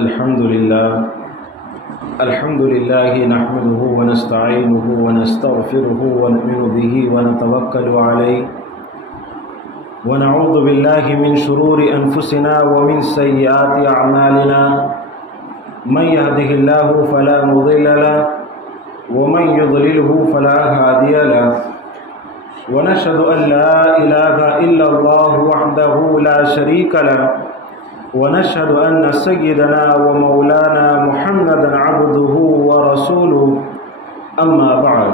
الحمد لله نحمده ونستعينه ونستغفره ونؤمن به ونتوكل عليه ونعوذ بالله من شرور أنفسنا ومن سيئات أعمالنا من يهده الله فلا مضل له ومن يضلله فلا هادي له ونشهد أن لا إله إلا الله وحده لا شريك له ونشهد أن سيدنا ومولانا محمدا عبده ورسوله أما بعد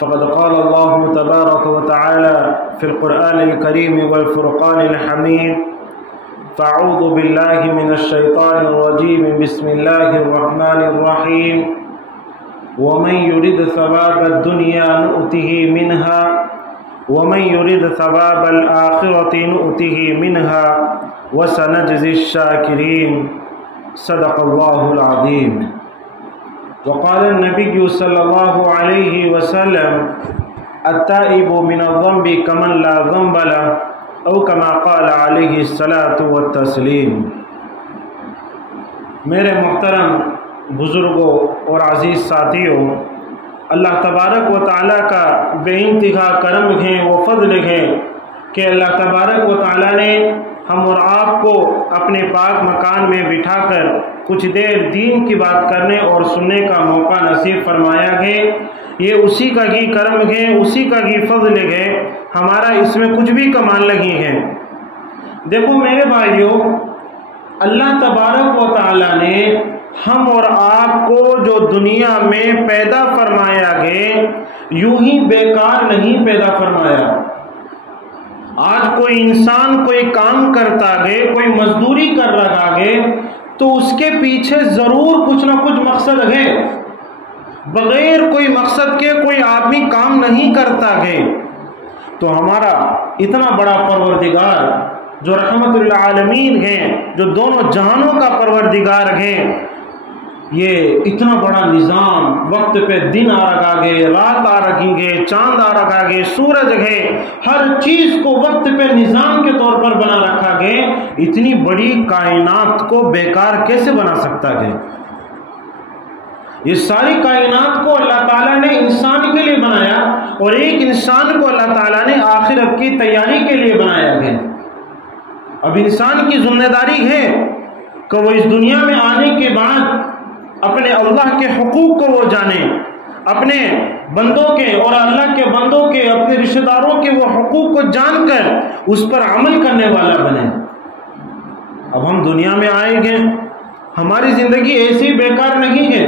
فقد قال الله تبارك وتعالى في القرآن الكريم والفرقان الحميد فأعوذ بالله من الشيطان الرجيم بسم الله الرحمن الرحيم ومن يرد ثواب الدنيا نؤته منها ومن يرد ثواب الآخرة نؤته منها وسنجزي الشاكرين صدق الله العظيم وقال النبي صلى الله عليه وسلم التائب من الذنب كمن لا ذنب له او كما قال عليه الصلاة والتسلیم۔ میرے محترم بزرگوں اور عزیز ساتھیوں، اللہ تبارک و تعالیٰ کا بے انتہا کرم ہے و فضل ہے کہ اللہ تبارک و تعالیٰ نے ہم اور آپ کو اپنے پاک مکان میں بٹھا کر کچھ دیر دین کی بات کرنے اور سننے کا موقع نصیب فرمایا ہے۔ یہ اسی کا ہی کرم ہے، اسی کا ہی فضل ہے، ہمارا اس میں کچھ بھی کمال نہیں ہے۔ دیکھو میرے بھائیوں، اللہ تبارک و تعالیٰ نے ہم اور آپ کو جو دنیا میں پیدا فرمایا ہے یوں ہی بیکار نہیں پیدا فرمایا۔ آج کوئی انسان کوئی کام کرتا ہے، کوئی مزدوری کر رہا ہے تو اس کے پیچھے ضرور کچھ نہ کچھ مقصد ہے۔ بغیر کوئی مقصد کے کوئی آدمی کام نہیں کرتا ہے۔ تو ہمارا اتنا بڑا پروردگار جو رحمت للعالمین ہے، جو دونوں جہانوں کا پروردگار ہے، یہ اتنا بڑا نظام، وقت پہ دن آ رکھا ہے، رات آ رکھی ہے، چاند آ رکھا ہے، سورج ہے، ہر چیز کو وقت پہ نظام کے طور پر بنا رکھا ہے۔ اتنی بڑی کائنات کو بیکار کیسے بنا سکتا ہے؟ یہ ساری کائنات کو اللہ تعالیٰ نے انسان کے لیے بنایا اور ایک انسان کو اللہ تعالیٰ نے آخرت کی تیاری کے لیے بنایا ہے۔ اب انسان کی ذمہ داری ہے کہ وہ اس دنیا میں آنے کے بعد اپنے اللہ کے حقوق کو وہ جانے، اپنے بندوں کے اور اللہ کے بندوں کے، اپنے رشتہ داروں کے وہ حقوق کو جان کر اس پر عمل کرنے والا بنے۔ اب ہم دنیا میں آئے گے، ہماری زندگی ایسی بیکار نہیں ہے،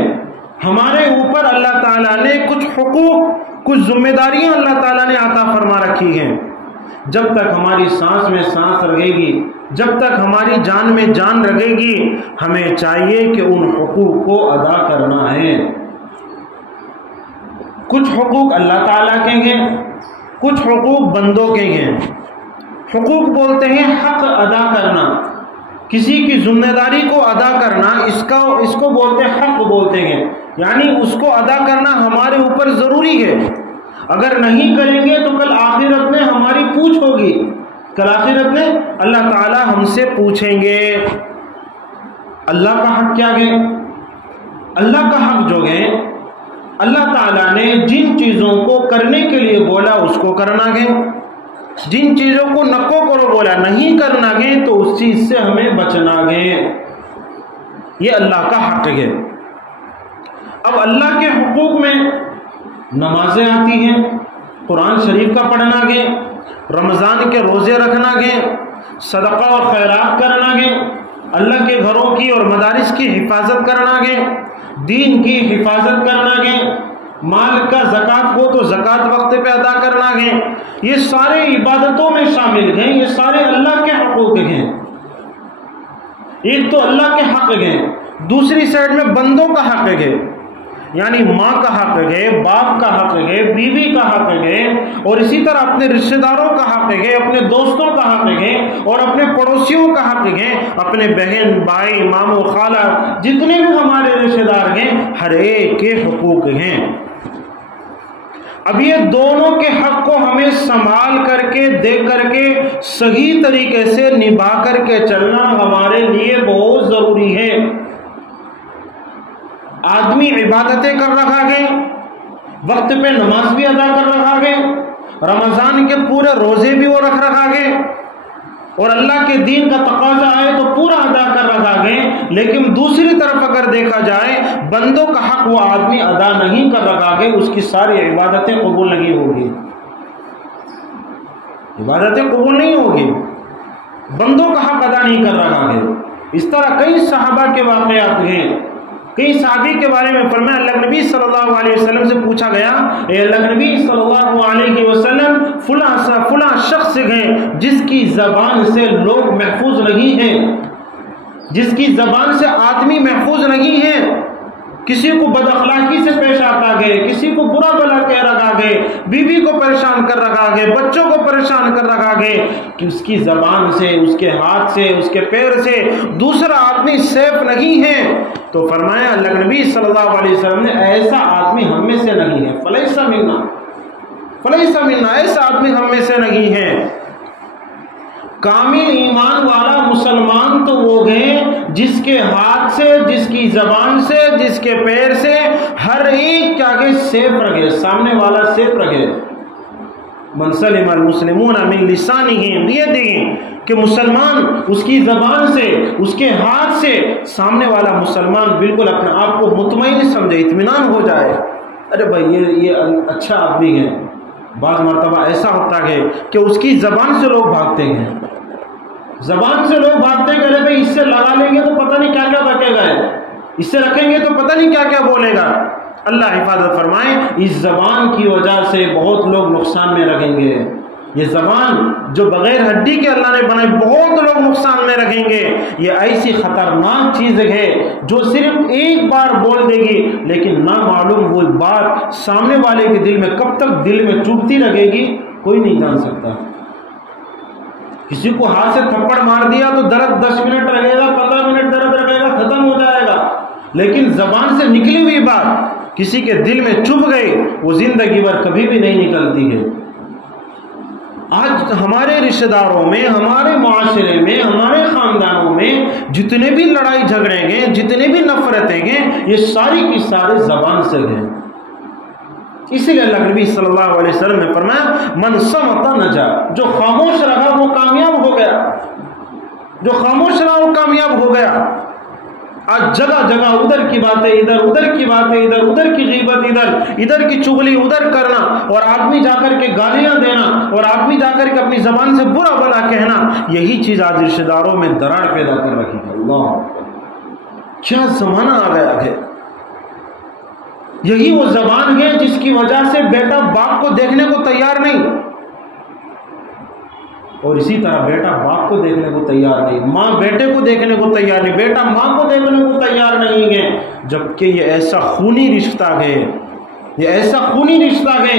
ہمارے اوپر اللہ تعالیٰ نے کچھ حقوق، کچھ ذمہ داریاں اللہ تعالیٰ نے عطا فرما رکھی ہیں۔ جب تک ہماری سانس میں سانس رہے گی، جب تک ہماری جان میں جان رہے گی، ہمیں چاہیے کہ ان حقوق کو ادا کرنا ہے۔ کچھ حقوق اللہ تعالیٰ کے ہیں، کچھ حقوق بندوں کے ہیں۔ حقوق بولتے ہیں حق ادا کرنا، کسی کی ذمہ داری کو ادا کرنا، اس کو بولتے ہیں حق بولتے ہیں، یعنی اس کو ادا کرنا ہمارے اوپر ضروری ہے۔ اگر نہیں کریں گے تو کل آخرت میں ہماری پوچھ ہوگی، کل آخرت میں اللہ تعالیٰ ہم سے پوچھیں گے۔ اللہ کا حق کیا ہے؟ اللہ کا حق جو ہے، اللہ تعالیٰ نے جن چیزوں کو کرنے کے لیے بولا اس کو کرنا ہے، جن چیزوں کو نکو کرو بولا نہیں کرنا ہے تو اس چیز سے ہمیں بچنا ہے۔ یہ اللہ کا حق ہے۔ اب اللہ کے حقوق میں نمازیں آتی ہیں، قرآن شریف کا پڑھنا ہے، رمضان کے روزے رکھنا ہے، صدقہ اور خیرات کرنا ہے، اللہ کے گھروں کی اور مدارس کی حفاظت کرنا ہے، دین کی حفاظت کرنا ہے، مال کا زکوٰۃ ہو تو زکوٰۃ وقت پہ ادا کرنا ہے۔ یہ سارے عبادتوں میں شامل ہیں، یہ سارے اللہ کے حقوق ہیں۔ ایک تو اللہ کے حق ہیں، دوسری سائڈ میں بندوں کا حق ہے، یعنی ماں کا حق ہے، باپ کا حق ہے، بیوی کا حق ہے، اور اسی طرح اپنے رشتہ داروں کا حق ہے، اپنے دوستوں کا حق ہے، اور اپنے پڑوسیوں کا حق ہے، اپنے بہن بھائی ماموں خالہ جتنے بھی ہمارے رشتہ دار ہیں ہر ایک کے حقوق ہیں۔ اب یہ دونوں کے حق کو ہمیں سنبھال کر کے دیکھ کر کے صحیح طریقے سے نبھا کر کے چلنا ہمارے لیے بہت ضروری ہے۔ آدمی عبادتیں کر رہا ہے، وقت پہ نماز بھی ادا کر رہا ہے، رمضان کے پورے روزے بھی وہ رکھ رہا ہے، اور اللہ کے دین کا تقاضا آئے تو پورا ادا کر رہا ہے، لیکن دوسری طرف اگر دیکھا جائے بندوں کا حق وہ آدمی ادا نہیں کر رہا ہے، اس کی ساری عبادتیں قبول نہیں ہوگی، عبادتیں قبول نہیں ہوگی، بندوں کا حق ادا نہیں کر رہا ہے۔ اس طرح کئی صحابہ کے واقعات ہیں، کئی صحابی کے بارے میں فرمایا، اللہ نبی صلی اللہ علیہ وسلم سے پوچھا گیا، اے اللہ نبی صلی اللہ علیہ وسلم، فلاں شخص ہے جس کی زبان سے لوگ محفوظ نہیں ہیں، جس کی زبان سے آدمی محفوظ نہیں ہے، کسی کو بد اخلاقی سے پیش آتا گئے، کسی کو برا بھلا کہہ رہا گئے، بیوی کو پریشان کر رہا گئے، بچوں کو پریشان کر رہا گئے، کہ اس کی زبان سے، اس کے ہاتھ سے، اس کے پیر سے دوسرا آدمی سیف نہیں ہے، تو فرمایا اللہ نبی صلی اللہ علیہ وسلم نے، ایسا آدمی ہم میں سے نہیں ہے، فلیس منا، ایسا آدمی ہم میں سے نہیں ہے۔ کامل ایمان والا مسلمان تو وہ ہے جس کے ہاتھ سے، جس کی زبان سے، جس کے پیر سے ہر ایک کیا کہ سیف رکھے، سامنے والا سیف رکھے۔ من سلم المسلمون من لسانہ بیدہ، کہ مسلمان اس کی زبان سے، اس کے ہاتھ سے، سامنے والا مسلمان بالکل اپنے آپ کو مطمئن سمجھے، اطمینان ہو جائے، ارے بھائی یہ اچھا آدمی ہے۔ بعض مرتبہ ایسا ہوتا ہے کہ اس کی زبان سے لوگ بھاگتے ہیں، زبان سے لوگ بھاگتے ہیں کہ ارے بھائی اس سے لگا لیں گے تو پتہ نہیں کیا کیا بکے گا، اس سے رکھیں گے تو پتہ نہیں کیا کیا بولے گا۔ اللہ حفاظت فرمائے، اس زبان کی وجہ سے بہت لوگ نقصان میں رہیں گے۔ یہ زبان جو بغیر ہڈی کے اللہ نے بنائی، بہت لوگ نقصان میں رہیں گے۔ یہ ایسی خطرناک چیز ہے جو صرف ایک بار بول دے گی، لیکن نہ معلوم وہ بات سامنے والے کے دل میں کب تک دل میں چبھتی رہے گی، کوئی نہیں جان سکتا۔ کسی کو ہاتھ سے تھپڑ مار دیا تو درد 10 منٹ رہے گا، 15 منٹ درد رہے گا، ختم ہو جائے گا، لیکن زبان سے نکلی ہوئی بات کسی کے دل میں چبھ گئی، وہ زندگی بھر کبھی بھی نہیں نکلتی ہے۔ آج ہمارے رشتہ داروں میں، ہمارے معاشرے میں، ہمارے خاندانوں میں جتنے بھی لڑائی جھگڑے ہیں، جتنے بھی نفرتیں ہیں، یہ ساری کی ساری زبان سے ہیں۔ اسی لیے اللہ نبی صلی اللہ علیہ وسلم نے فرمایا، من صمت نجا، جو خاموش رہا وہ کامیاب ہو گیا، جو خاموش رہا وہ کامیاب ہو گیا۔ آج جگہ جگہ ادھر کی باتیں ادھر، ادھر کی باتیں ادھر، ادھر کی غیبت ادھر، ادھر کی چغلی ادھر کرنا، اور آدمی جا کر کے گالیاں دینا، اور آدمی جا کر کے اپنی زبان سے برا بھلا کہنا، یہی چیز آج رشتہ داروں میں دراڑ پیدا کر رکھی ہے۔ اللہ، کیا زمانہ آ گیا ہے۔ یہی وہ زبان ہے جس کی وجہ سے بیٹا باپ کو دیکھنے کو تیار نہیں، اور اسی طرح بیٹا باپ کو دیکھنے کو تیار نہیں، ماں بیٹے کو دیکھنے کو تیار نہیں، بیٹا ماں کو دیکھنے کو تیار نہیں ہے، جبکہ یہ ایسا خونی رشتہ ہے، یہ ایسا خونی رشتہ ہے۔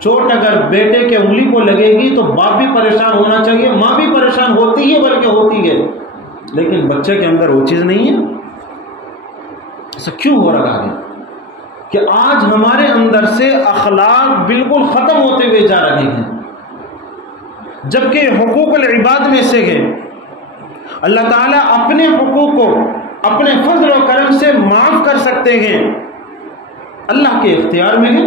چوٹ اگر بیٹے کے انگلی کو لگے گی تو باپ بھی پریشان ہونا چاہیے، ماں بھی پریشان ہوتی ہے، بلکہ ہوتی ہے، لیکن بچے کے اندر وہ چیز نہیں ہے۔ ایسا کیوں ہو رہا ہے کہ آج ہمارے اندر سے اخلاق بالکل ختم ہوتے ہوئے جا رہے ہیں، جبکہ حقوق العباد میں سے ہے۔ اللہ تعالیٰ اپنے حقوق کو اپنے فضل و کرم سے معاف کر سکتے ہیں، اللہ کے اختیار میں ہے،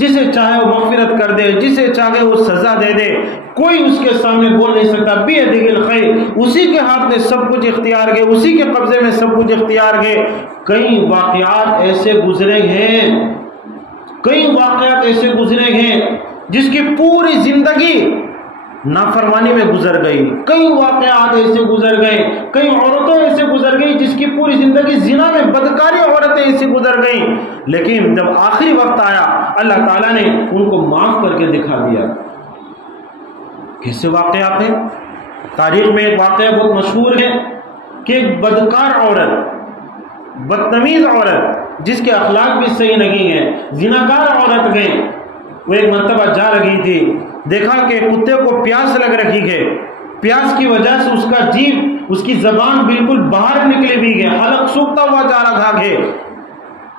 جسے چاہے وہ مغفرت کر دے، جسے چاہے وہ سزا دے دے، کوئی اس کے سامنے بول نہیں سکتا۔ بیدہ الخیر، اسی کے ہاتھ میں سب کچھ اختیار ہے، اسی کے قبضے میں سب کچھ اختیار ہے۔ کئی واقعات ایسے گزرے ہیں، کئی واقعات ایسے گزرے ہیں جس کی پوری زندگی نافرمانی میں گزر گئی، کئی واقعات ایسے گزر گئے، کئی عورتیں ایسے گزر گئی جس کی پوری زندگی زنا میں، بدکاری عورتیں ایسے گزر گئیں، لیکن جب آخری وقت آیا اللہ تعالیٰ نے ان کو معاف کر کے دکھا دیا۔ کیسے واقعات ہیں؟ تاریخ میں ایک واقعہ بہت مشہور ہے کہ ایک بدکار عورت، بدتمیز عورت جس کے اخلاق بھی صحیح نہیں ہے، زناکار عورت گئی، وہ ایک مرتبہ جا رہی تھی، دیکھا کہ کتے کو پیاس لگ رہی ہے، پیاس کی وجہ سے اس کا جیب، اس کی زبان بالکل باہر نکلی ہوئی ہے، حلق سوکھتا ہوا جا رہا ہے،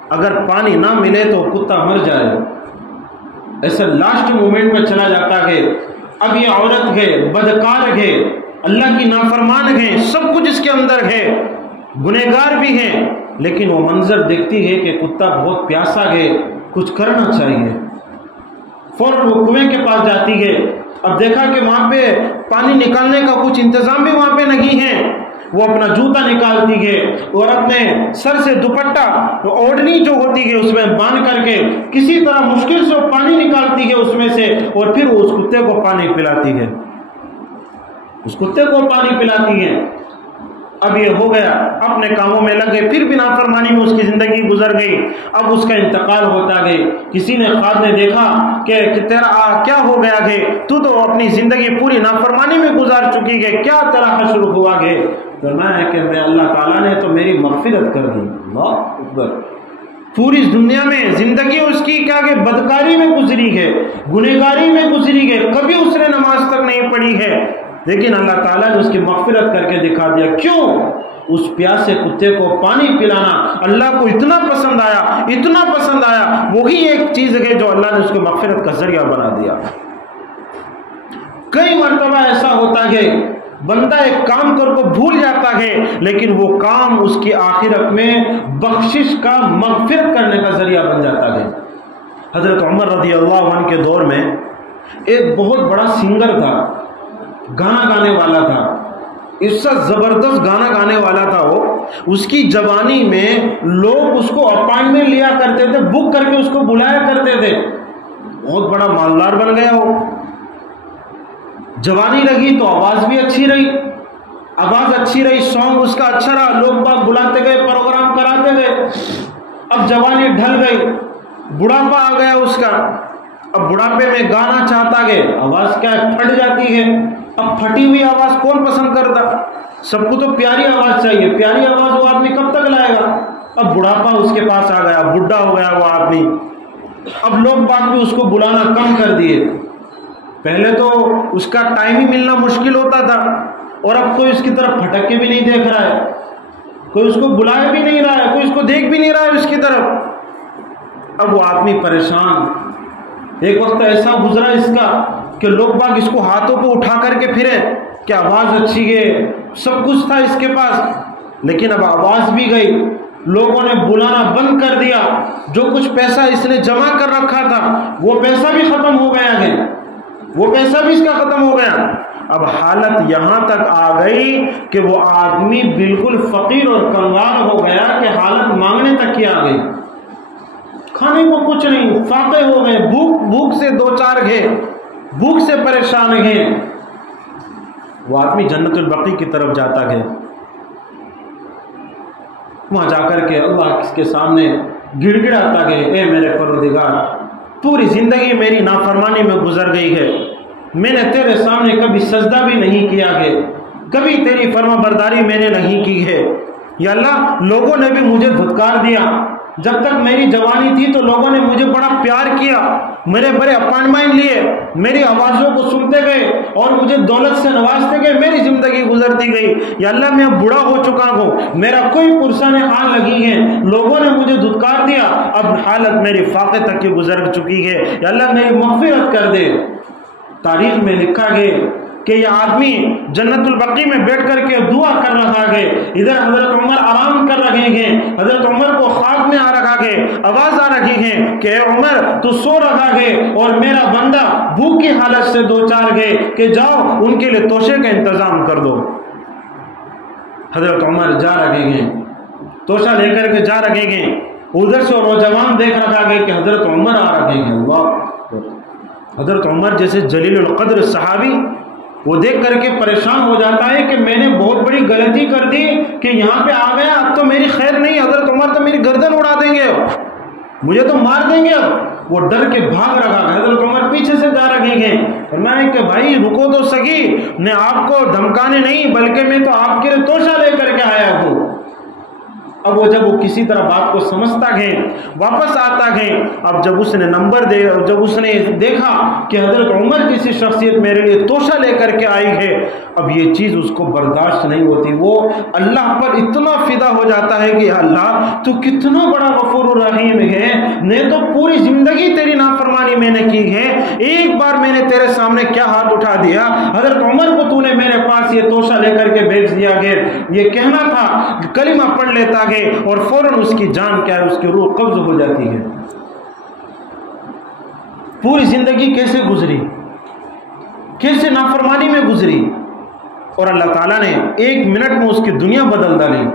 اگر پانی نہ ملے تو کتا مر جائے۔ ایسا لاسٹ مومنٹ میں چلا جاتا ہے. اب یہ عورت ہے، بدکار ہے، اللہ کی نافرمان ہے، سب کچھ اس کے اندر ہے، گنہگار بھی ہے، لیکن وہ منظر دیکھتی ہے کہ کتا بہت پیاسا ہے، کچھ کرنا چاہیے. فوراً وہ کنویں کے پاس جاتی ہے. اب دیکھا کہ وہاں پہ پانی نکالنے کا کچھ انتظام بھی وہاں پہ نہیں ہے. وہ اپنا جوتا نکالتی ہے اور اپنے سر سے دوپٹہ اوڑھنی جو ہوتی ہے اس میں باندھ کر کے کسی طرح مشکل سے پانی نکالتی ہے اس میں سے، اور پھر وہ اس کتے کو پانی پلاتی ہے، اس کتے کو پانی پلاتی ہے. اب یہ ہو گیا، اپنے کاموں میں لگ گئے، پھر بھی نافرمانی میں اس کی زندگی گزر گئی. اب اس کا انتقال ہوتا گیا. کسی نے خواب میں دیکھا کہ تیرا کیا ہو گیا ہے، تو اپنی زندگی پوری نافرمانی میں گزار چکی ہے، کیا تیرا حشر ہوا ہے؟ فرمایا کہ میں اللہ تعالیٰ نے تو میری مغفرت کر دی. اللہ اکبر. پوری دنیا میں زندگی اس کی کیا کہ بدکاری میں گزری ہے، گنہگاری میں گزری ہے، کبھی اس نے نماز تک نہیں پڑھی ہے، لیکن اللہ تعالیٰ نے اس کی مغفرت کر کے دکھا دیا. کیوں؟ اس پیاسے کتے کو پانی پلانا اللہ کو اتنا پسند آیا، اتنا پسند آیا. وہی ایک چیز ہے جو اللہ نے اس کو مغفرت کا ذریعہ بنا دیا. کئی مرتبہ ایسا ہوتا ہے بندہ ایک کام کر کو بھول جاتا ہے، لیکن وہ کام اس کی آخرت میں بخشش کا، مغفرت کرنے کا ذریعہ بن جاتا ہے. حضرت عمر رضی اللہ عنہ کے دور میں ایک بہت بڑا سنگر تھا، گانا گانے والا تھا، اس سے زبردست گانا گانے والا تھا. وہ اس کی جوانی میں لوگ اس کو اپائنٹمنٹ لیا کرتے تھے، بک کر کے اس کو بلایا کرتے تھے. بہت بڑا مالدار بن گیا. وہ جوانی لگی تو آواز بھی اچھی رہی، آواز اچھی رہی، سانگ اس کا اچھا رہا، لوگ باگ بلاتے گئے، پروگرام کراتے گئے. اب جوانی ڈھل گئی، بڑھاپا آ گیا اس کا. اب بڑھاپے میں گانا چاہتا ہے، آواز کیا ہے پھٹ جاتی ہے. اب پھٹی ہوئی آواز کون پسند کرتا؟ سب کو تو پیاری آواز چاہیے. پیاری آواز وہ آدمی کب تک لائے گا؟ اب بڑھاپا اس کے پاس آ گیا، بڈھا ہو گیا وہ آدمی. اب لوگ باگ بھی اس کو بلانا کم کر دیے. پہلے تو اس کا ٹائم ہی ملنا مشکل ہوتا تھا، اور اب کوئی اس کی طرف پھٹک کے بھی نہیں دیکھ رہا ہے، کوئی اس کو بلائے بھی نہیں رہا ہے، کوئی اس کو دیکھ بھی نہیں رہا ہے اس کی طرف. اب وہ آدمی پریشان. ایک وقت ایسا گزرا اس کا کہ لوگ باگ اس کو ہاتھوں کو اٹھا کر کے پھرے کہ آواز اچھی ہے، سب کچھ تھا اس کے پاس، لیکن اب آواز بھی گئی. لوگوں نے بلانا بند کر دیا. جو کچھ پیسہ اس نے جمع کر رکھا تھا وہ پیسہ بھی ختم ہو گیا ہے، وہ پیسہ بھی اس کا ختم ہو گیا. اب حالت یہاں تک آ گئی کہ وہ آدمی بالکل فقیر اور کنگال ہو گیا کہ حالت مانگنے تک کی آ گئی. کھانے کو کچھ نہیں، فاقے ہو گئے، بھوک سے دو چار گئے، بھوک سے پریشان ہیں. وہ آدمی جنت البقیع کی طرف جاتا ہے. وہاں جا کر کے اللہ کے سامنے گڑ گڑاتا ہے، اے میرے پروردگار، پوری زندگی میری نافرمانی میں گزر گئی ہے، میں نے تیرے سامنے کبھی سجدہ بھی نہیں کیا ہے، کبھی تیری فرما برداری میں نے نہیں کی ہے. یا اللہ، لوگوں نے بھی مجھے دھتکار دیا. جب تک میری جوانی تھی تو لوگوں نے مجھے بڑا پیار کیا، میرے بڑے اپائنٹمنٹ لیے، میری آوازوں کو سنتے گئے اور مجھے دولت سے نوازتے گئے، میری زندگی گزرتی گئی. یا اللہ، میں اب بوڑھا ہو چکا ہوں، میرا کوئی پرسان حال لگی ہے، لوگوں نے مجھے دھتکار دیا، اب حالت میری فاقے تک کی گزر چکی ہے. یا اللہ، میری مغفرت کر دے. تاریخ میں لکھا گیا کہ یہ آدمی جنت البقیع میں بیٹھ کر کے دعا کر رہا ہے. ادھر حضرت عمر آرام کر رہے ہیں، حضرت عمر کو خواب میں آ رہا ہے، آواز آ رہی ہے کہ اے عمر، تو سو رہا ہے اور میرا بندہ بھوک کی حالت سے دو چار گئے کہ جاؤ ان کے لیے توشے کا انتظام کر دو. حضرت عمر جا رہے ہیں، توشہ لے کر کے جا رہے ہیں. ادھر سے نوجوان دیکھ رہا ہے کہ حضرت عمر آ رہے ہیں. اللہ، حضرت عمر جیسے جلیل القدر صحابی، وہ دیکھ کر کے پریشان ہو جاتا ہے کہ میں نے بہت بڑی غلطی کر دی کہ یہاں پہ آ گیا، اب تو میری خیر نہیں، حضرت عمر تو میری گردن اڑا دیں گے، مجھے تو مار دیں گے. اب وہ ڈر کے بھاگ رہا ہے. حضرت عمر پیچھے سے جا رہے ہیں. فرمایا کہ بھائی رکو تو سکی، میں آپ کو دھمکانے نہیں بلکہ میں تو آپ کے لیے توشہ لے کر کے آیا ہوں. اب وہ جب وہ کسی طرح بات کو سمجھتا گئے، واپس آتا گئے، اب جب اس نے جب اس نے دیکھا کہ حضرت عمر جیسی شخصیت میرے لیے توشہ لے کر کے آئی ہے، اب یہ چیز اس کو برداشت نہیں ہوتی، وہ اللہ پر اتنا فدا ہو جاتا ہے کہ اللہ تو کتنا بڑا غفور الرحیم ہے، نے تو پوری زندگی تیری نافرمانی میں نے کی ہے، ایک بار میں نے تیرے سامنے کیا ہاتھ اٹھا دیا، حضرت عمر کو تو نے میرے پاس یہ توشہ لے کر کے بھیج دیا گیا، یہ کہنا تھا کلمہ پڑھ لیتا گئے اور فوراً اس کی جان کیا ہے، اس کی روح قبض ہو جاتی ہے۔ پوری زندگی کیسے گزری، کیسے نافرمانی میں گزری، اور اللہ تعالیٰ نے ایک منٹ میں اس کی دنیا بدل ڈالی،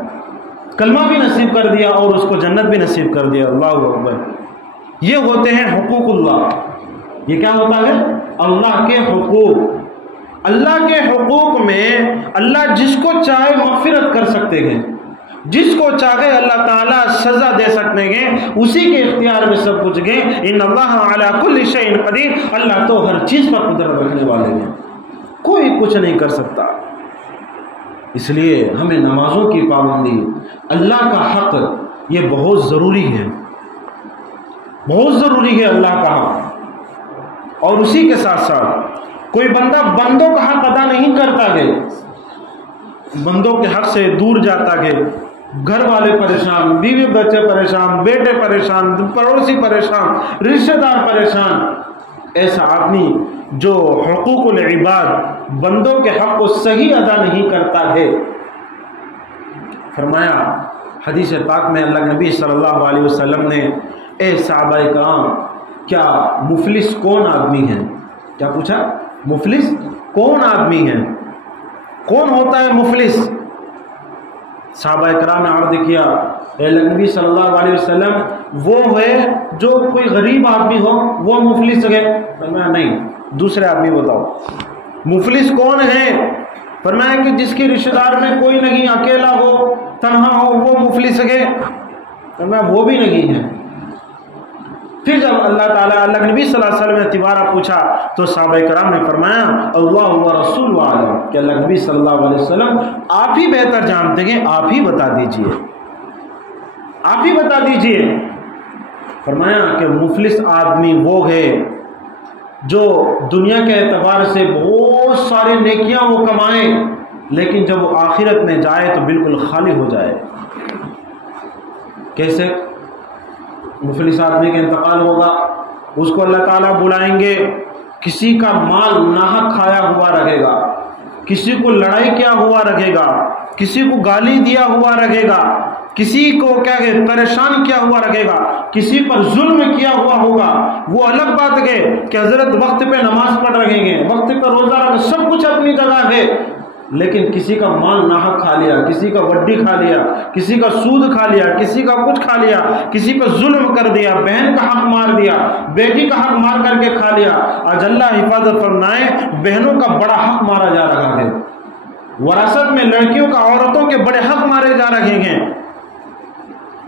کلمہ بھی نصیب کر دیا اور اس کو جنت بھی نصیب کر دیا۔ اللہ اکبر۔ یہ ہوتے ہیں حقوق اللہ۔ یہ کیا ہوتا ہے؟ اللہ کے حقوق۔ اللہ کے حقوق میں اللہ جس کو چاہے مغفرت کر سکتے ہیں، جس کو چاہے اللہ تعالیٰ سزا دے سکتے ہیں، اسی کے اختیار میں سب کچھ گئے۔ ان اللہ علی کل شیء قدیر، اللہ تو ہر چیز پر قدرت رکھنے والے ہیں، کوئی کچھ نہیں کر سکتا۔ اس لیے ہمیں نمازوں کی پابندی، اللہ کا حق، یہ بہت ضروری ہے، بہت ضروری ہے اللہ کا حق۔ اور اسی کے ساتھ ساتھ کوئی بندہ بندوں کا حق ادا نہیں کرتا گئے، بندوں کے حق سے دور جاتا گئے، گھر والے پریشان، بیوی بچے پریشان، بیٹے پریشان، پڑوسی پریشان، رشتہ دار پریشان، ایسا آدمی جو حقوق العباد، بندوں کے حق کو صحیح ادا نہیں کرتا ہے۔ فرمایا حدیث پاک میں اللہ نبی صلی اللہ علیہ وسلم نے، اے صحابہ کرام، کیا مفلس کون آدمی ہے؟ کیا پوچھا؟ مفلس کون آدمی ہے؟ کون ہوتا ہے مفلس؟ صحابہ کرام نے عرض کیا، اے نبی صلی اللہ علیہ وسلم، وہ ہے جو کوئی غریب آدمی ہو، وہ مفلس ہے؟ فرمایا نہیں، دوسرے آدمی بتاؤ۔ مفلس کون ہے؟ فرمایا کہ جس کے رشتہ دار میں کوئی نہیں، اکیلا ہو، تنہا ہو، وہ مفلس ہے؟ فرمایا وہ بھی نہیں ہے۔ پھر جب اللہ تعالیٰ، اللہ نبی صلی اللہ علیہ وسلم نے تیبارہ پوچھا تو صحابہ کرام نے فرمایا اللہ و رسول عالم، کہ اللہ نبی صلی اللہ علیہ وسلم آپ ہی بہتر جانتے ہیں، آپ ہی بتا دیجئے، آپ ہی بتا دیجئے۔ فرمایا کہ مفلس آدمی وہ ہے جو دنیا کے اعتبار سے بہت سارے نیکیاں وہ کمائے، لیکن جب وہ آخرت میں جائے تو بالکل خالی ہو جائے۔ کیسے؟ مفلس آدمی کا انتقال ہوگا، اس کو اللہ تعالیٰ بلائیں گے، کسی کا مال ناحق کھایا ہوا رہے گا، کسی کو لڑائی کیا ہوا رہے گا، کسی کو گالی دیا ہوا رہے گا، کسی کو کیا کہ پریشان کیا ہوا رہے گا، کسی پر ظلم کیا ہوا ہوگا۔ وہ الگ بات ہے کہ حضرت وقت پہ نماز پڑھ رہے ہیں، وقت پہ روزہ رکھ، سب کچھ اپنی جگہ ہے، لیکن کسی کا مال ناحق کھا لیا، کسی کا وڈی کھا لیا، کسی کا سود کھا لیا، کسی کا کچھ کھا لیا، کسی پر ظلم کر دیا، بہن کا حق مار دیا، بیٹی کا حق مار کر کے کھا لیا۔ آج اللہ حفاظت فرمائے، بہنوں کا بڑا حق مارا جا رہا ہے، وراثت میں لڑکیوں کا عورتوں کے بڑے حق مارے جا رہے ہیں۔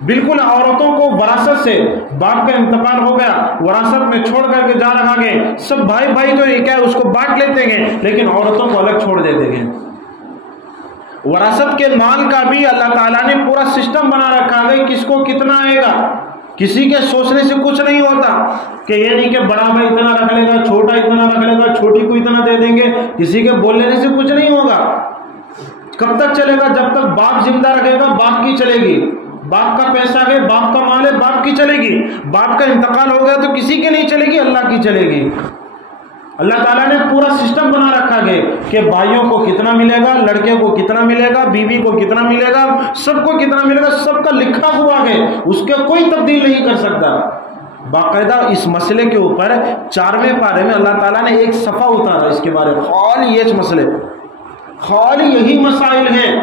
بالکل عورتوں کو وراثت سے، باپ کا انتقال ہو گیا، وراثت میں چھوڑ کر کے جا رہا ہے، سب بھائی بھائی تو یہ کیا ہے، اس کو بانٹ لیتے ہیں، لیکن عورتوں کو الگ چھوڑ دیتے ہیں۔ وراثت کے مال کا بھی اللہ تعالیٰ نے پورا سسٹم بنا رکھا ہے، کس کو کتنا آئے گا، کسی کے سوچنے سے کچھ نہیں ہوتا کہ یہ نہیں کہ بڑا بھائی اتنا رکھ لے گا، چھوٹا اتنا رکھ لے گا، چھوٹی کو اتنا دے دیں گے، کسی کے بولنے سے کچھ نہیں ہوگا۔ کب تک چلے گا؟ جب تک باپ زندہ رہے گا باپ کی چلے گی، باپ کا پیسہ ہے، باپ کا مال ہے، باپ کی چلے گی، باپ کا انتقال ہو گیا تو کسی کی نہیں چلے گی، اللہ کی چلے گی۔ اللہ تعالیٰ نے پورا سسٹم بنا رکھا ہے کہ بھائیوں کو کتنا ملے گا، لڑکے کو کتنا ملے گا، بیوی کو کتنا ملے گا، سب کو کتنا ملے گا، سب کا لکھا ہوا ہے، اس کے کوئی تبدیل نہیں کر سکتا۔ باقاعدہ اس مسئلے کے اوپر 4ویں پارے میں اللہ تعالیٰ نے ایک صفحہ اتارا اس کے بارے میں، خالی یہ مسئلے، خالی یہی مسائل ہیں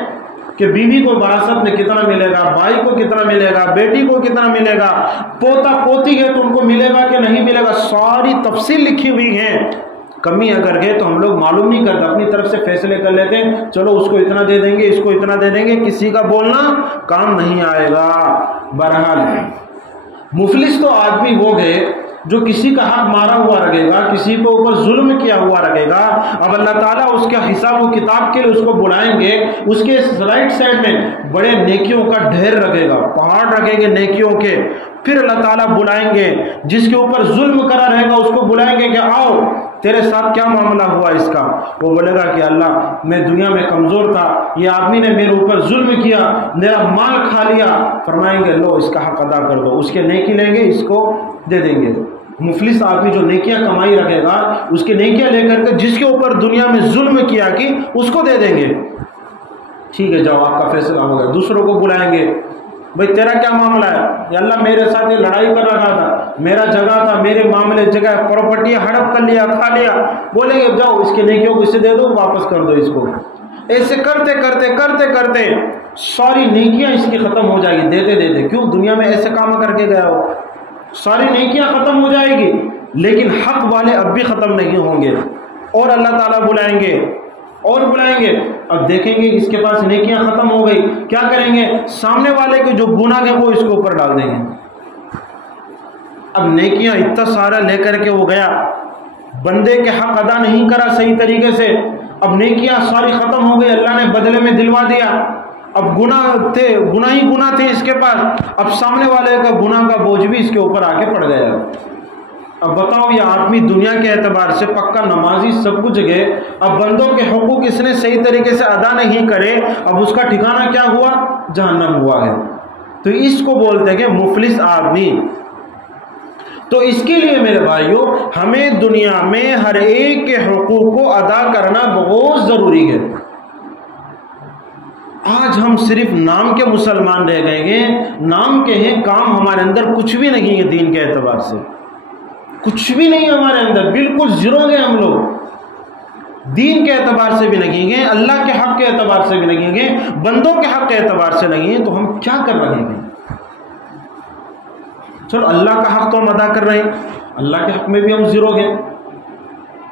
کہ بیوی کو وراثت میں کتنا ملے گا، بھائی کو کتنا ملے گا، بیٹی کو کتنا ملے گا، پوتا پوتی ہے تو ان کو ملے گا کہ نہیں ملے گا، ساری تفصیل لکھی ہوئی ہے۔ کمی اگر ہے تو ہم لوگ معلوم نہیں کرتے، اپنی طرف سے فیصلے کر لیتے ہیں، چلو اس کو اتنا دے دیں گے، اس کو اتنا دے دیں گے، کسی کا بولنا کام نہیں آئے گا۔ بہرحال مفلس تو آدمی وہ گئے جو کسی کا حق مارا ہوا رکھے گا، کسی کو اوپر ظلم کیا ہوا رکھے گا، اب اللہ تعالیٰ اس کا حساب و کتاب کے لیے اس کو بلائیں گے، اس کے رائٹ سائڈ میں بڑے نیکیوں کا ڈھیر رکھے گا، پہاڑ رکھیں گے نیکیوں کے، پھر اللہ تعالیٰ بلائیں گے، جس کے اوپر ظلم کرا رہے گا اس کو بلائیں گے کہ آؤ تیرے ساتھ کیا معاملہ ہوا اس کا، وہ بولے گا کہ اللہ میں دنیا میں کمزور تھا، یہ آدمی نے میرے اوپر ظلم کیا، میرا مال کھا لیا، فرمائیں گے لو اس کا حق ادا کر دو، اس کے نیکی لیں گے، اس کو دے دیں گے۔ مفلس آدمی جو نیکیاں کمائی رکھے گا اس کے نیکیاں لے کر کے جس کے اوپر دنیا میں ظلم کیا کہ اس کو دے دیں گے، ٹھیک ہے جاؤ آپ کا فیصلہ ہو گیا۔ دوسروں کو بلائیں گے، بھئی تیرا کیا معاملہ ہے؟ یا اللہ میرے ساتھ یہ لڑائی کر رہا تھا، میرا جگہ تھا، میرے معاملے جگہ پراپرٹی ہڑپ کر لیا، کھا لیا، بولیں گے جاؤ اس کے نیکیوں کو اسے دے دو، واپس کر دو اس کو۔ ایسے کرتے کرتے کرتے کرتے ساری نیکیاں اس کی ختم ہو جائے گی، دیتے دیتے، کیوں دنیا میں ایسے کام کر کے گیا ہو، ساری نیکیاں ختم ہو جائے گی، لیکن حق والے اب بھی ختم نہیں ہوں گے، اور اللہ تعالیٰ بلائیں گے اور بلائیں گے، اب دیکھیں گے اس کے پاس نیکیاں ختم ہو گئی، کیا کریں گے؟ سامنے والے کے جو گناہ ہیں وہ اس کے اوپر ڈال دیں گے۔ اب نیکیاں اتنا سارا لے کر کے وہ گیا، بندے کے حق ادا نہیں کرا صحیح طریقے سے، اب نیکیاں ساری ختم ہو گئی، اللہ نے بدلے میں دلوا دیا، اب گناہ تھے، گناہ تھے اس کے پاس، اب سامنے والے کا گناہ کا بوجھ بھی اس کے اوپر آ کے پڑ گیا۔ اب بتاؤ یہ آدمی دنیا کے اعتبار سے پکا نمازی سب کچھ گئے، اب بندوں کے حقوق اس نے صحیح طریقے سے ادا نہیں کرے، اب اس کا ٹھکانہ کیا ہوا؟ جہنم ہوا ہے۔ تو اس کو بولتے ہیں کہ مفلس آدمی۔ تو اس کے لیے میرے بھائیوں ہمیں دنیا میں ہر ایک کے حقوق کو ادا کرنا بہت ضروری ہے۔ آج ہم صرف نام کے مسلمان رہ گئے ہیں، نام کے ہیں، کام ہمارے اندر کچھ بھی نہیں ہے، دین کے اعتبار سے کچھ بھی نہیں ہمارے اندر، بالکل زیرو گئے ہم لوگ، دین کے اعتبار سے بھی نہیں گئے، اللہ کے حق کے اعتبار سے بھی نہیں گئے، بندوں کے حق کے اعتبار سے نہیں ہیں، تو ہم کیا کر رہے ہیں؟ چلو اللہ کا حق تو ہم ادا کر رہے ہیں، اللہ کے حق میں بھی ہم زیرو گئے،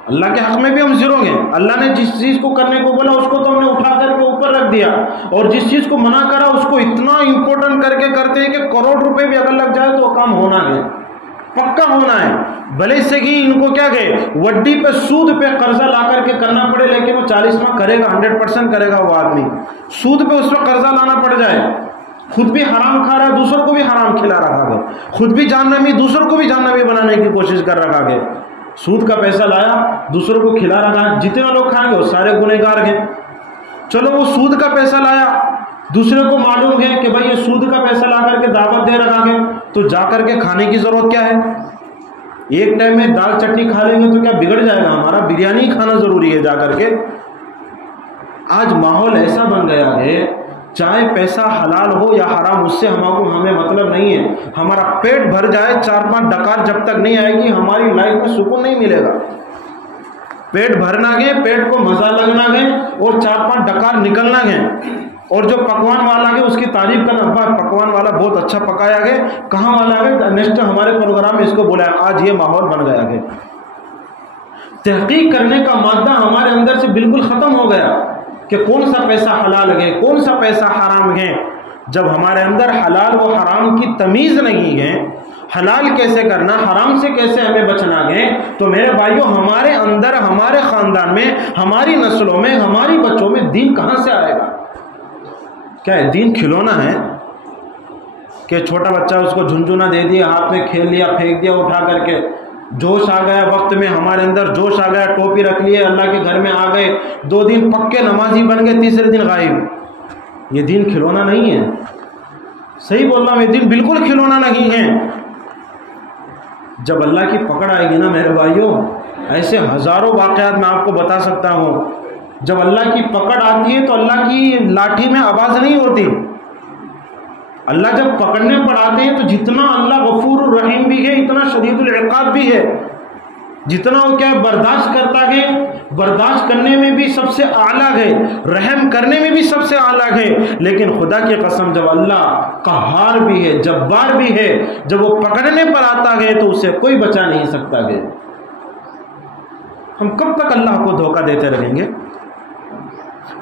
اللہ کے حق میں بھی ہم زیرو گئے، اللہ نے جس چیز کو کرنے کو بولا اس کو تو ہم نے اٹھا کر کے اوپر رکھ دیا، اور جس چیز کو منع کرا اس کو اتنا امپورٹنٹ کر کے کرتے ہیں کہ کروڑ روپے بھی اگر لگ جائے تو کام ہونا ہے، پکا ہونا ہے، بھلے سے کہ ان کو کیا گئے وڈی پہ سود پہ قرضہ لا کر کے کرنا پڑے، لیکن وہ 40 میں کرے گا، 100% کرے گا وہ آدمی، سود پہ اس میں قرضہ لانا پڑ جائے، خود بھی حرام کھا رہا ہے، دوسروں کو بھی حرام کھلا رہا ہے، خود بھی جہنمی، دوسروں کو بھی جہنمی بنانے کی کوشش کر رہا ہے، سود کا پیسہ لایا دوسروں کو کھلا رہا ہے، جتنے لوگ کھائیں گے وہ سارے گنہگار ہیں۔ چلو وہ سود کا پیسہ لایا، دوسرے کو معلوم ہے کہ بھائی یہ سود کا پیسہ لا کر کے دعوت دے رہا ہے، تو جا کر کے کھانے کی ضرورت کیا ہے؟ ایک ٹائم میں دال چٹنی کھا لیں گے تو کیا بگڑ جائے گا ہمارا؟ بریانی کھانا ضروری ہے جا کر کے۔ آج ماحول ایسا بن گیا ہے، چاہے پیسہ حلال ہو یا حرام اس سے ہمیں مطلب نہیں ہے، ہمارا پیٹ بھر جائے، 4-5 ڈکار جب تک نہیں آئے گی ہماری لائف میں سکون نہیں ملے گا۔ پیٹ بھرنا گئے، پیٹ کو مزہ لگنا گئے، اور 4-5 ڈکار نکلنا گئے، اور جو پکوان والا ہے اس کی تعریف کرنا، پکوان والا بہت اچھا پکایا گیا، کہاں والا ہے؟ نیکسٹ ہمارے پروگرام میں اس کو بلایا، آج یہ ماحول بن گیا ہے۔ تحقیق کرنے کا مادہ ہمارے اندر سے بالکل ختم ہو گیا کہ کون سا پیسہ حلال ہے، کون سا پیسہ حرام ہے۔ جب ہمارے اندر حلال و حرام کی تمیز نہیں ہے، حلال کیسے کرنا، حرام سے کیسے ہمیں بچنا ہے، تو میرے بھائیوں ہمارے اندر، ہمارے خاندان میں، ہماری نسلوں میں، ہماری بچوں میں دین کہاں سے آئے گا؟ کیا ہے دین کھلونا ہے کہ چھوٹا بچہ اس کو جھنجھنا دے دیا، ہاتھ میں کھیل لیا، پھینک دیا اٹھا کر کے، جوش آ گیا وقت میں، ہمارے اندر جوش آ گیا، ٹوپی رکھ لیے، اللہ کے گھر میں آ گئے، 2 دن پکے نمازی بن گئے، تیسرے دن غائب۔ یہ دین کھلونا نہیں ہے، صحیح بول رہا ہوں، یہ دین بالکل کھلونا نہیں ہے۔ جب اللہ کی پکڑ آئے گی نا میرے بھائیوں، ایسے ہزاروں واقعات میں آپ کو بتا سکتا ہوں، جب اللہ کی پکڑ آتی ہے تو اللہ کی لاٹھی میں آواز نہیں ہوتی، اللہ جب پکڑنے پر آتے ہیں تو جتنا اللہ غفور الرحیم بھی ہے اتنا شدید العقاب بھی ہے، جتنا وہ کیا برداشت کرتا ہے، برداشت کرنے میں بھی سب سے اعلیٰ ہے، رحم کرنے میں بھی سب سے اعلیٰ ہے، لیکن خدا کی قسم جب اللہ قہار بھی ہے، جبار بھی ہے، جب وہ پکڑنے پر آتا ہے تو اسے کوئی بچا نہیں سکتا ہے۔ ہم کب تک اللہ کو دھوکہ دیتے رہیں گے؟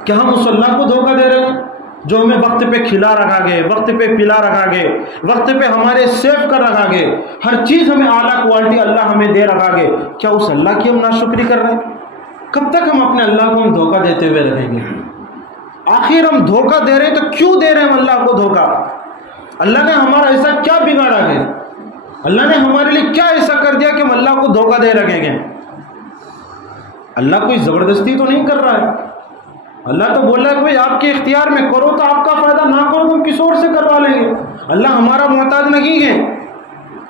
کیا ہم اس اللہ کو دھوکہ دے رہے ہیں؟ جو ہمیں وقت پہ کھلا رکھا گئے، وقت پہ پلا رکھا گئے، وقت پہ ہمارے سیو کر رکھا گئے، ہر چیز ہمیں اعلیٰ کوالٹی اللہ ہمیں دے رکھا گئے، کیا اس اللہ کی ہم ناشکری کر رہے ہیں؟ کب تک ہم اپنے اللہ کو ہم دھوکہ دیتے ہوئے رہیں گے؟ آخر ہم دھوکہ دے رہے ہیں تو کیوں دے رہے ہیں ہم اللہ کو دھوکہ؟ اللہ نے ہمارا ایسا کیا بگاڑا ہے؟ اللہ نے ہمارے لیے کیا ایسا کر دیا کہ ہم اللہ کو دھوکہ دے رکھیں گے؟ اللہ کوئی زبردستی تو نہیں کر رہا ہے، اللہ تو بول رہا ہے کہ بھائی آپ کے اختیار میں، کرو تو آپ کا فائدہ، نہ کرو تو ہم کس اور سے کروا لیں گے۔ اللہ ہمارا محتاج نہیں ہے،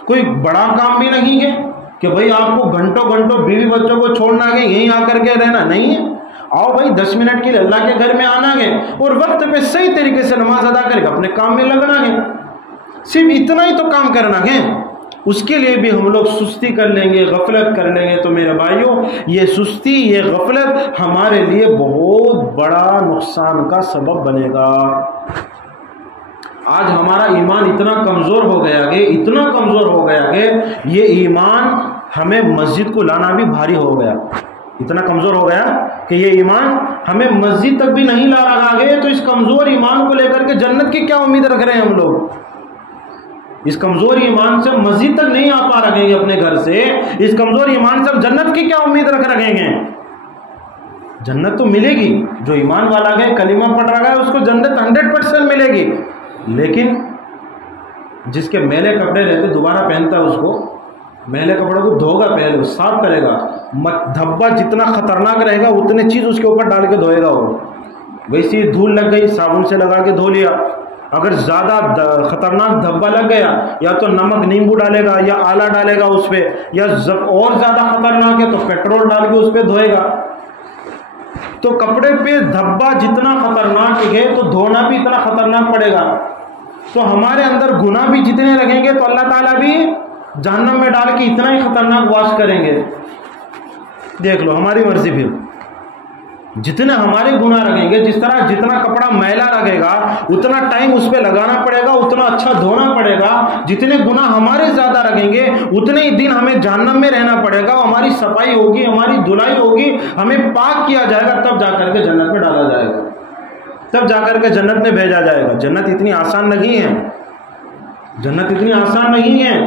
کوئی بڑا کام بھی نہیں ہے کہ بھائی آپ کو گھنٹوں گھنٹوں بیوی بچوں کو چھوڑنا ہے، یہیں آ کر کے رہنا نہیں ہے۔ آؤ بھائی 10 منٹ کے لیے اللہ کے گھر میں آنا ہے اور وقت پہ صحیح طریقے سے نماز ادا کر کے اپنے کام میں لگنا ہے، صرف اتنا ہی تو کام کرنا ہے۔ اس کے لیے بھی ہم لوگ سستی کر لیں گے، غفلت کر لیں گے، تو میرے بھائیوں یہ سستی، یہ غفلت ہمارے لیے بہت بڑا نقصان کا سبب بنے گا۔ آج ہمارا ایمان اتنا کمزور ہو گیا کہ اتنا کمزور ہو گیا کہ یہ ایمان ہمیں مسجد کو لانا بھی بھاری ہو گیا، اتنا کمزور ہو گیا کہ یہ ایمان ہمیں مسجد تک بھی نہیں لا رہا گیا۔ تو اس کمزور ایمان کو لے کر کے جنت کی کیا امید رکھ رہے ہیں ہم لوگ؟ اس کمزور ایمان سے مسجد تک نہیں آ پا رکھیں گے اپنے گھر سے، اس کمزور ایمان سے ہم جنت کی کیا امید رکھ رکھیں گے؟ جنت تو ملے گی، جو ایمان والا ہے، کلمہ پڑھ رہا ہے، اس کو جنت 100% ملے گی، لیکن جس کے میلے کپڑے رہتے دوبارہ پہنتا ہے، اس کو میلے کپڑوں کو دھوگا، پہلے صاف کرے گا، دھبا جتنا خطرناک رہے گا اتنے چیز اس کے اوپر ڈال کے دھوئے گا وہ، ویسی دھول لگ گئی صابن سے لگا کے دھو لیا، اگر زیادہ خطرناک دھبا لگ گیا یا تو نمک نیمبو ڈالے گا یا آلہ ڈالے گا اس پہ، یا اور زیادہ خطرناک ہے تو پیٹرول ڈال کے اس پہ دھوئے گا۔ تو کپڑے پہ دھبا جتنا خطرناک ہے تو دھونا بھی اتنا خطرناک پڑے گا۔ تو ہمارے اندر گناہ بھی جتنے رکھیں گے تو اللہ تعالیٰ بھی جہنم میں ڈال کے اتنا ہی خطرناک واش کریں گے۔ دیکھ لو ہماری مرضی، پھر جتنے ہمارے گناہ رکھیں گے، جس طرح جتنا کپڑا میلا رکھے گا اتنا ٹائم اس پہ لگانا پڑے گا، اتنا اچھا دھونا پڑے گا، جتنے گناہ ہمارے زیادہ رکھیں گے اتنے ہی دن ہمیں جہنم میں رہنا پڑے گا، ہماری صفائی ہوگی، ہماری دھلائی ہوگی، ہمیں پاک کیا جائے گا، تب جا کر کے جنت میں ڈالا جائے گا، تب جا کر کے جنت میں بھیجا جائے گا۔ جنت اتنی آسان نہیں ہے، جنت اتنی آسان نہیں ہے۔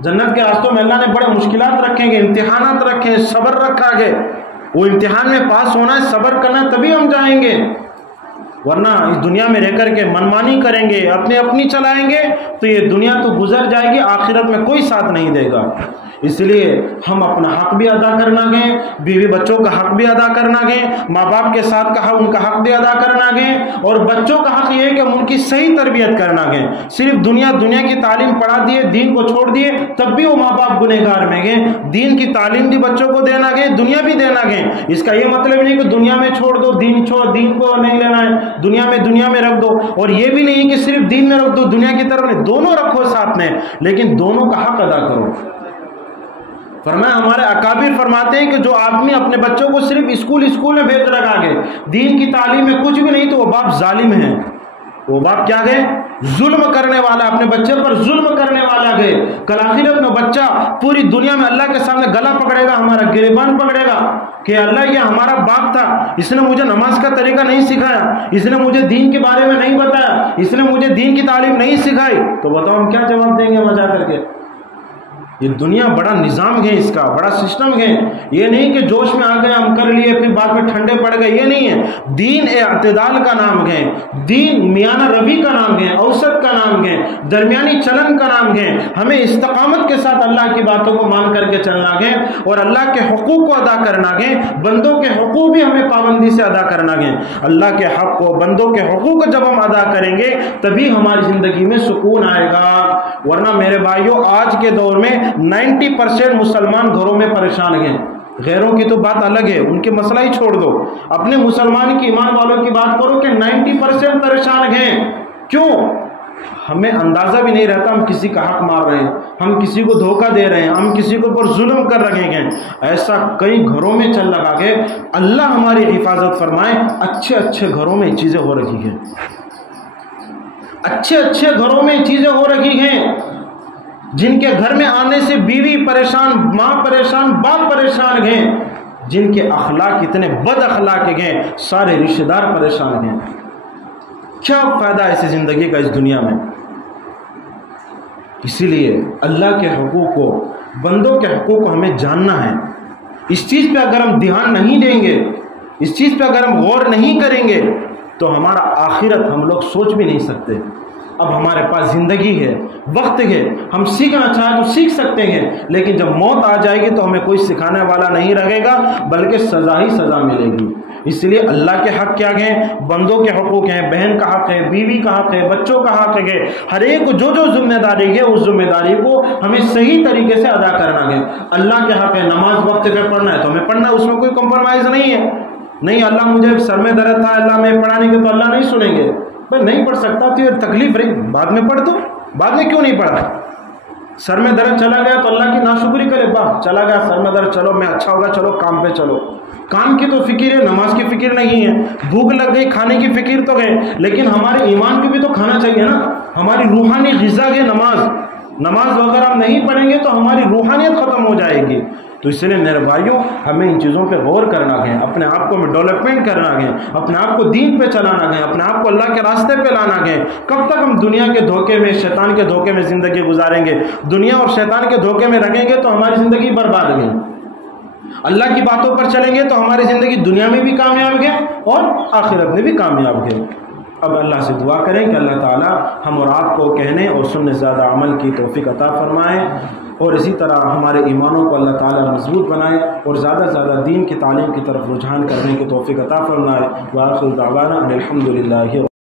جنت کے راستوں میں اللہ نے بڑے مشکلات رکھیں گے، امتحانات رکھیں، صبر رکھا گے، وہ امتحان میں پاس ہونا ہے، صبر کرنا ہے، تبھی ہم جائیں گے، ورنہ اس دنیا میں رہ کر کے منمانی کریں گے، اپنی چلائیں گے تو یہ دنیا تو گزر جائے گی، آخرت میں کوئی ساتھ نہیں دے گا۔ اس لیے ہم اپنا حق بھی ادا کرنا گے، بیوی بچوں کا حق بھی ادا کرنا گے، ماں باپ کے ساتھ کا حق، ان کا حق بھی ادا کرنا گے، اور بچوں کا حق یہ ہے کہ ہم ان کی صحیح تربیت کرنا گے۔ صرف دنیا کی تعلیم پڑھا دیے، دین کو چھوڑ دیے، تب بھی وہ ماں باپ گنہگار میں گے۔ دین کی تعلیم بھی بچوں کو دینا گے، دنیا بھی دینا گے۔ اس کا یہ مطلب نہیں کہ دنیا میں چھوڑ دو، دین کو نہیں لینا ہے، دنیا میں رکھ دو، اور یہ بھی نہیں کہ صرف دین میں رکھ دو، دنیا کی طرف نہیں، دونوں رکھو ساتھ میں، لیکن دونوں کا حق ادا کرو۔ فرمایا ہمارے اکابر فرماتے ہیں کہ جو آدمی اپنے بچوں کو صرف اسکول میں بھیج رکھا گے، دین کی تعلیم میں کچھ بھی نہیں، تو وہ باپ ظالم ہے، وہ باپ کیا گئے؟ ظلم کرنے والا، اپنے بچے پر ظلم کرنے والا گئے۔ کل آخرت میں بچہ پوری دنیا میں اللہ کے سامنے گلا پکڑے گا، ہمارا گریبان پکڑے گا کہ اللہ یہ ہمارا باپ تھا، اس نے مجھے نماز کا طریقہ نہیں سکھایا، اس نے مجھے دین کے بارے میں نہیں بتایا، اس نے مجھے دین کی تعلیم نہیں سکھائی، تو بتاؤ ہم کیا جواب دیں گے وہاں جا کر کے؟ یہ دنیا بڑا نظام ہے، اس کا بڑا سسٹم ہے، یہ نہیں کہ جوش میں آ گئے ہم کر لیے پھر بعد میں ٹھنڈے پڑ گئے، یہ نہیں ہے۔ دین اعتدال کا نام ہے، دین میانہ روی کا نام ہے، اوسط کا نام ہے، درمیانی چلن کا نام ہے۔ ہمیں استقامت کے ساتھ اللہ کی باتوں کو مان کر کے چلنا ہے، اور اللہ کے حقوق کو ادا کرنا ہے، بندوں کے حقوق بھی ہمیں پابندی سے ادا کرنا ہے۔ اللہ کے حق کو، بندوں کے حقوق کو جب ہم ادا کریں گے تبھی ہماری زندگی میں سکون آئے گا، ورنہ میرے بھائیوں آج کے دور میں 90% مسلمان گھروں میں پریشان ہیں۔ غیروں کی تو بات الگ ہے، ان کے مسئلہ ہی چھوڑ دو، اپنے مسلمان کی، ایمان والوں کی بات کرو کہ 90% پریشان ہیں۔ کیوں؟ ہمیں اندازہ بھی نہیں رہتا ہم کسی کا حق مار رہے ہیں، ہم کسی کو دھوکہ دے رہے ہیں، ہم کسی کو پر ظلم کر رہے ہیں۔ ایسا کئی گھروں میں چل رہا ہے، اللہ ہماری حفاظت فرمائے۔ اچھے گھروں میں چیزیں ہو رہی ہیں، اچھے گھروں میں چیزیں ہو رہی ہیں، جن کے گھر میں آنے سے بیوی پریشان، ماں پریشان، باپ پریشان ہیں، جن کے اخلاق اتنے بد اخلاق ہیں، سارے رشتہ دار پریشان ہیں۔ کیا فائدہ ایسی زندگی کا اس دنیا میں؟ اسی لیے اللہ کے حقوق کو، بندوں کے حقوق کو ہمیں جاننا ہے۔ اس چیز پہ اگر ہم دھیان نہیں دیں گے، اس چیز پہ اگر ہم غور نہیں کریں گے تو ہمارا آخرت ہم لوگ سوچ بھی نہیں سکتے۔ اب ہمارے پاس زندگی ہے، وقت ہے، ہم سیکھنا چاہیں تو سیکھ سکتے ہیں، لیکن جب موت آ جائے گی تو ہمیں کوئی سکھانے والا نہیں رہے گا، بلکہ سزا ہی سزا ملے گی۔ اس لیے اللہ کے حق کیا ہیں؟ بندوں کے حقوق ہیں، بہن کا حق ہے، بیوی کا حق ہے، بچوں کا حق ہے، ہر ایک کو جو جو ذمہ داری ہے اس ذمہ داری کو ہمیں صحیح طریقے سے ادا کرنا ہے۔ اللہ کے حق ہے، نماز وقت پہ پڑھنا ہے تو ہمیں پڑھنا ہے، اس میں کوئی کمپرومائز نہیں ہے۔ نہیں اللہ مجھے سر میں درد تھا، اللہ میں پڑھانے کے، تو اللہ نہیں سنیں گے۔ بھائی نہیں پڑھ سکتا تو یہ تکلیف رہی، بعد میں پڑھ دو، بعد میں کیوں نہیں پڑھا؟ سر میں درد چلا گیا تو اللہ کی ناشکری کرے، باپ چلا گیا سر میں درد، چلو میں اچھا ہوگا، چلو کام پہ چلو۔ کام کی تو فکر ہے، نماز کی فکر نہیں ہے۔ بھوک لگ گئی، کھانے کی فکر تو ہے، لیکن ہمارے ایمان کی بھی تو کھانا چاہیے نا۔ ہماری روحانی غذا ہے نماز۔ نماز وغیرہ ہم نہیں پڑھیں گے تو ہماری روحانیت ختم ہو جائے گی۔ تو اس لیے میرے بھائیوں ہمیں ان چیزوں پہ غور کرنا ہے، اپنے آپ کو ڈیولپمنٹ کرنا ہے، اپنے آپ کو دین پہ چلانا ہے، اپنے آپ کو اللہ کے راستے پہ لانا ہے۔ کب تک ہم دنیا کے دھوکے میں، شیطان کے دھوکے میں زندگی گزاریں گے؟ دنیا اور شیطان کے دھوکے میں رکھیں گے تو ہماری زندگی برباد ہے۔ اللہ کی باتوں پر چلیں گے تو ہماری زندگی دنیا میں بھی کامیاب ہے اور آخرت میں بھی کامیاب ہے۔ اب اللہ سے دعا کریں کہ اللہ تعالیٰ ہم اور آپ کو کہنے اور سننے زیادہ عمل کی توفیق عطا فرمائے، اور اسی طرح ہمارے ایمانوں کو اللہ تعالیٰ مضبوط بنائے اور زیادہ سے زیادہ دین کی تعلیم کی طرف رجحان کرنے کی توفیق عطا فرمائے۔ وآخر دعوانا ان الحمد للہ۔